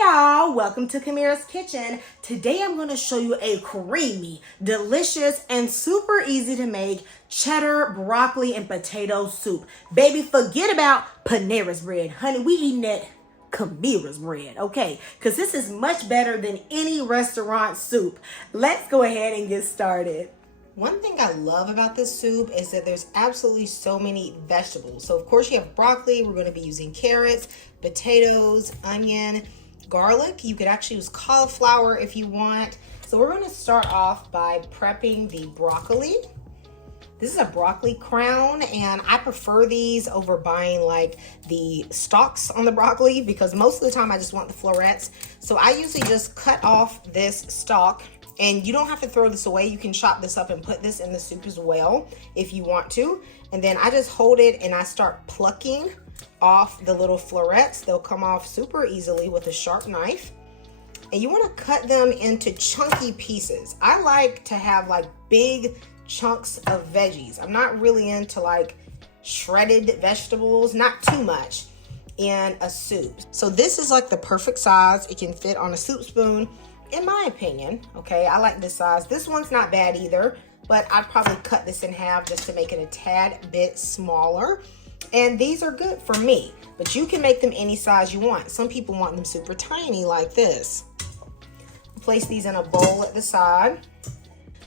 y'all, welcome to Kamira's Kitchen. Today I'm going to show you a creamy, delicious, and super easy to make cheddar, broccoli, and potato soup. Baby, forget about Panera's bread. Honey, we eating that Kamira's bread, okay? Because this is much better than any restaurant soup. Let's go ahead and get started. One thing I love about this soup is that there's absolutely so many vegetables. So of course you have broccoli. We're going to be using carrots, potatoes, onion, garlic. You could actually use cauliflower if you want. So we're going to start off by prepping the broccoli. This is a broccoli crown, and I prefer these over buying like the stalks on the broccoli because most of the time I just want the florets. So I usually just cut off this stalk. And you don't have to throw this away. You can chop this up and put this in the soup as well if you want to. And then I just hold it and I start plucking off the little florets. They'll come off super easily with a sharp knife. And you want to cut them into chunky pieces. I like to have like big chunks of veggies. I'm not really into like shredded vegetables, not too much in a soup. So this is like the perfect size. It can fit on a soup spoon. In my opinion, okay, I like this size. This one's not bad either, but I'd probably cut this in half just to make it a tad bit smaller. And these are good for me, but you can make them any size you want. Some people want them super tiny like this. Place these in a bowl at the side.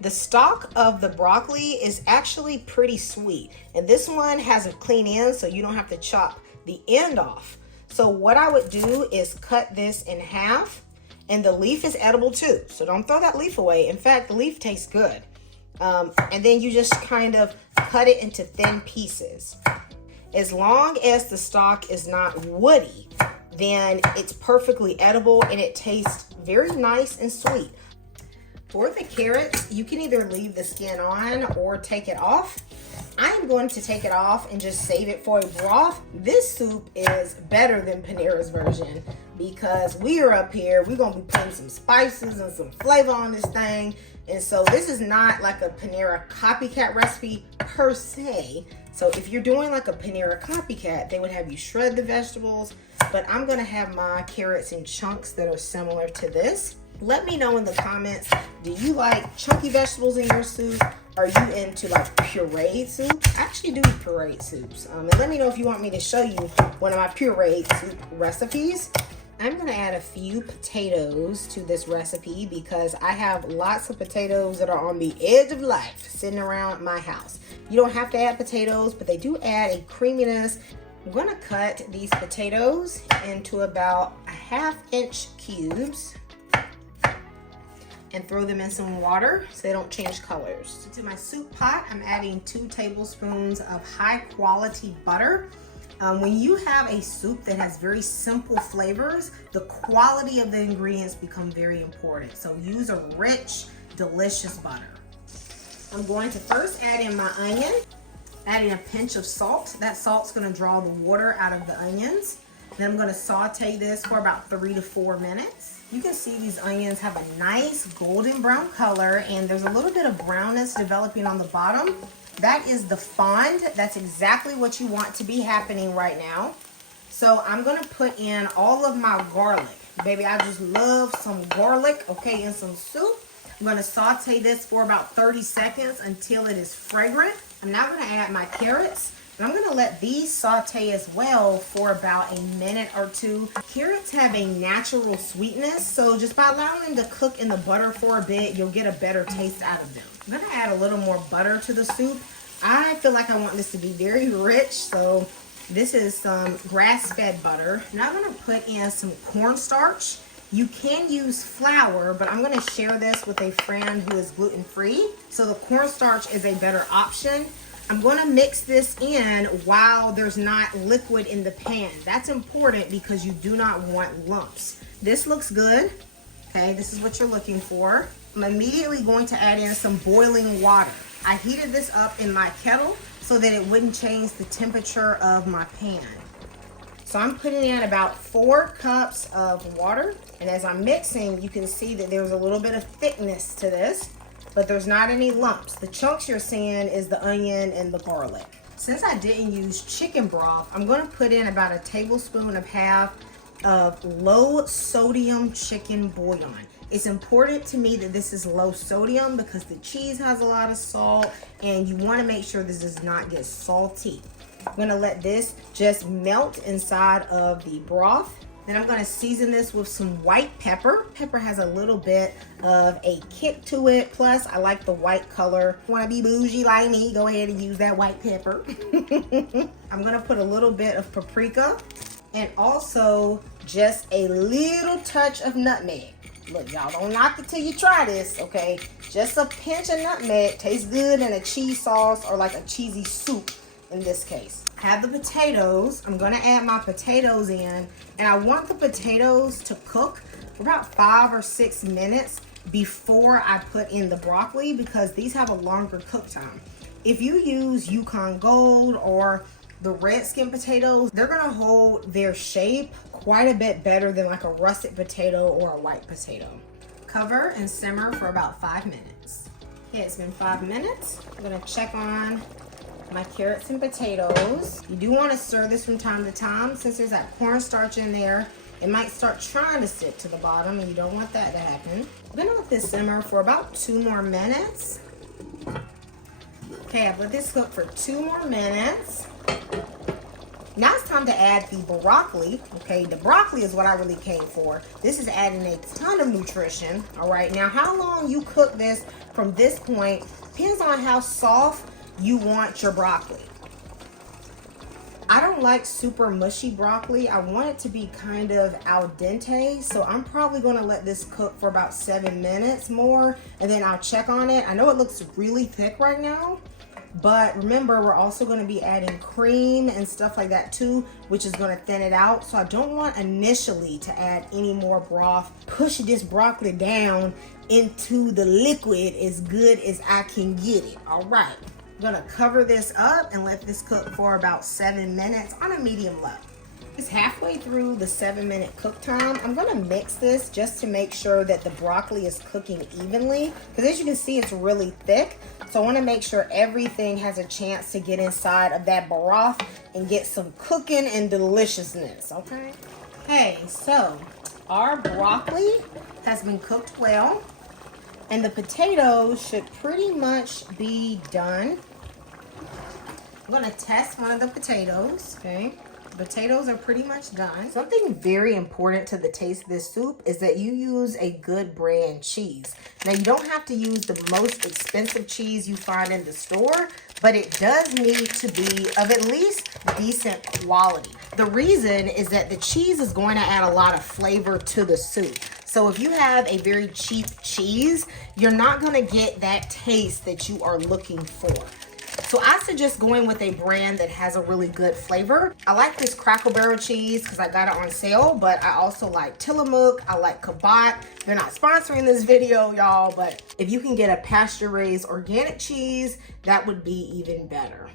The stalk of the broccoli is actually pretty sweet. And this one has a clean end, so you don't have to chop the end off. So what I would do is cut this in half. And the leaf is edible too, so don't throw that leaf away. In fact, the leaf tastes good. And then you just kind of cut it into thin pieces. As long as the stalk is not woody, then it's perfectly edible and it tastes very nice and sweet. For the carrots, you can either leave the skin on or take it off. I am going to take it off and just save it for a broth. This soup is better than Panera's version because we are up here. We're going to be putting some spices and some flavor on this thing. And so this is not like a Panera copycat recipe per se. So if you're doing like a Panera copycat, they would have you shred the vegetables. But I'm going to have my carrots in chunks that are similar to this. Let me know in the comments, do you like chunky vegetables in your soup? Are you into like pureed soups? I actually do pureed soups. And let me know if you want me to show you one of my pureed soup recipes. I'm gonna add a few potatoes to this recipe because I have lots of potatoes that are on the edge of life sitting around my house. You don't have to add potatoes, but they do add a creaminess. I'm gonna cut these potatoes into about a 1/2 inch cubes and throw them in some water so they don't change colors. To my soup pot, I'm adding 2 tablespoons of high quality butter. When you have a soup that has very simple flavors, the quality of the ingredients become very important. So use a rich, delicious butter. I'm going to first add in my onion, adding a pinch of salt. That salt's gonna draw the water out of the onions. Then I'm gonna saute this for about 3 to 4 minutes. You can see these onions have a nice golden brown color and there's a little bit of brownness developing on the bottom. That is the fond. That's exactly what you want to be happening right now. So I'm gonna put in all of my garlic. Baby, I just love some garlic, okay, in some soup. I'm gonna saute this for about 30 seconds until it is fragrant. I'm now gonna add my carrots. And I'm gonna let these saute as well for about a minute or 2. Carrots have a natural sweetness, so just by allowing them to cook in the butter for a bit, you'll get a better taste out of them. I'm gonna add a little more butter to the soup. I feel like I want this to be very rich, so this is some grass-fed butter. Now I'm gonna put in some cornstarch. You can use flour, but I'm gonna share this with a friend who is gluten-free, so the cornstarch is a better option. I'm going to mix this in while there's not liquid in the pan. That's important because you do not want lumps. This looks good. Okay, this is what you're looking for. I'm immediately going to add in some boiling water. I heated this up in my kettle so that it wouldn't change the temperature of my pan. So I'm putting in about 4 cups of water. And as I'm mixing, you can see that there's a little bit of thickness to this, but there's not any lumps. The chunks you're seeing is the onion and the garlic. Since I didn't use chicken broth, I'm gonna put in about 1.5 tablespoons of low sodium chicken bouillon. It's important to me that this is low sodium because the cheese has a lot of salt and you want to make sure this does not get salty. I'm going to let this just melt inside of the broth. Then I'm going to season this with some white pepper. Pepper has a little bit of a kick to it. Plus, I like the white color. Want to be bougie like me, go ahead and use that white pepper. I'm going to put a little bit of paprika and also just a little touch of nutmeg. Look, y'all, don't knock it till you try this, okay? Just a pinch of nutmeg tastes good in a cheese sauce or like a cheesy soup in this case. Have the potatoes. I'm gonna add my potatoes in, and I want the potatoes to cook for about 5 or 6 minutes before I put in the broccoli because these have a longer cook time. If you use Yukon Gold or the red skin potatoes, they're gonna hold their shape quite a bit better than like a russet potato or a white potato. Cover and simmer for about 5 minutes. Okay, it's been 5 minutes. I'm gonna check on my carrots and potatoes. You do want to stir this from time to time. Since there's that cornstarch in there, it might start trying to stick to the bottom and you don't want that to happen. I'm gonna let this simmer for about 2 more minutes. Okay, I've let this cook for 2 more minutes. Now it's time to add the broccoli. Okay, the broccoli is what I really came for. This is adding a ton of nutrition. All right, now how long you cook this from this point depends on how soft you want your broccoli. I don't like super mushy broccoli. I want it to be kind of al dente. So I'm probably gonna let this cook for about 7 minutes more and then I'll check on it. I know it looks really thick right now, but remember we're also gonna be adding cream and stuff like that too, which is gonna thin it out. So I don't want initially to add any more broth. Push this broccoli down into the liquid as good as I can get it, all right. I'm gonna cover this up and let this cook for about 7 minutes on a medium low. It's halfway through the 7-minute cook time. I'm gonna mix this just to make sure that the broccoli is cooking evenly, because as you can see, it's really thick. So I wanna make sure everything has a chance to get inside of that broth and get some cooking and deliciousness, okay? Okay, so our broccoli has been cooked well, and the potatoes should pretty much be done. I'm gonna test one of the potatoes, okay? The potatoes are pretty much done. Something very important to the taste of this soup is that you use a good brand cheese. Now you don't have to use the most expensive cheese you find in the store, but it does need to be of at least decent quality. The reason is that the cheese is going to add a lot of flavor to the soup. So if you have a very cheap cheese, you're not gonna get that taste that you are looking for. So I suggest going with a brand that has a really good flavor. I like this Cracker Barrel cheese because I got it on sale, but I also like Tillamook, I like Cabot. They're not sponsoring this video, y'all, but if you can get a pasture-raised organic cheese, that would be even better.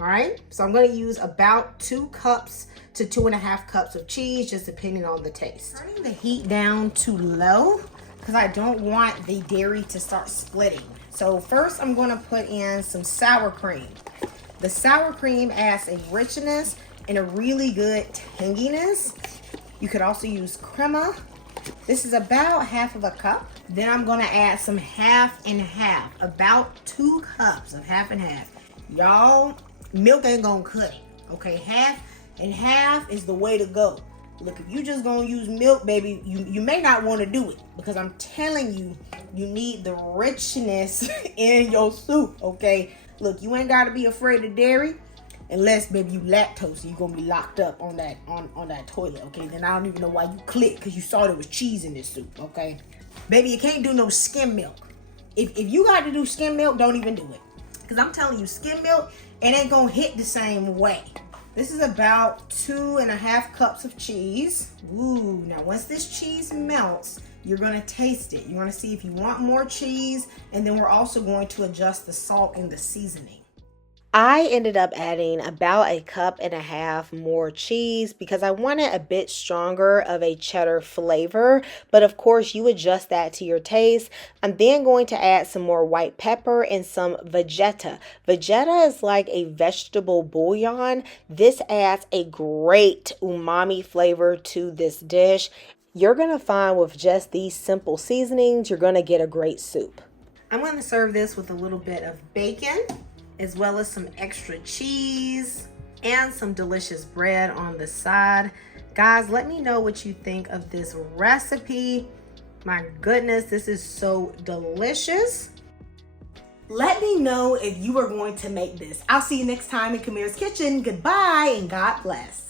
All right, so I'm gonna use about 2 cups to 2.5 cups of cheese, just depending on the taste. Turning the heat down to low because I don't want the dairy to start splitting. So first I'm gonna put in some sour cream. The sour cream adds a richness and a really good tanginess. You could also use crema. This is about 1/2 cup. Then I'm gonna add some half and half, about 2 cups of half and half. Y'all, milk ain't gonna cut it, okay? Half and half is the way to go. Look, if you just gonna use milk, baby, you may not wanna do it because I'm telling you, you need the richness in your soup, okay? Look, you ain't gotta be afraid of dairy unless, baby, you lactose, you're gonna be locked up on that toilet, okay? Then I don't even know why you clicked because you saw there was cheese in this soup, okay? Baby, you can't do no skim milk. If you got to do skim milk, don't even do it. Because I'm telling you, skim milk, it ain't gonna hit the same way. This is about 2.5 cups of cheese. Ooh, now once this cheese melts, you're gonna taste it. You're gonna see if you want more cheese, and then we're also going to adjust the salt and the seasoning. I ended up adding about a cup and a half more cheese because I wanted a bit stronger of a cheddar flavor, but of course you adjust that to your taste. I'm then going to add some more white pepper and some vegeta. Vegeta is like a vegetable bouillon. This adds a great umami flavor to this dish. You're going to find with just these simple seasonings, you're going to get a great soup. I'm going to serve this with a little bit of bacon, as well as some extra cheese and some delicious bread on the side. Guys, let me know what you think of this recipe. My goodness, this is so delicious. Let me know if you are going to make this. I'll see you next time in Kamira's Kitchen. Goodbye and God bless.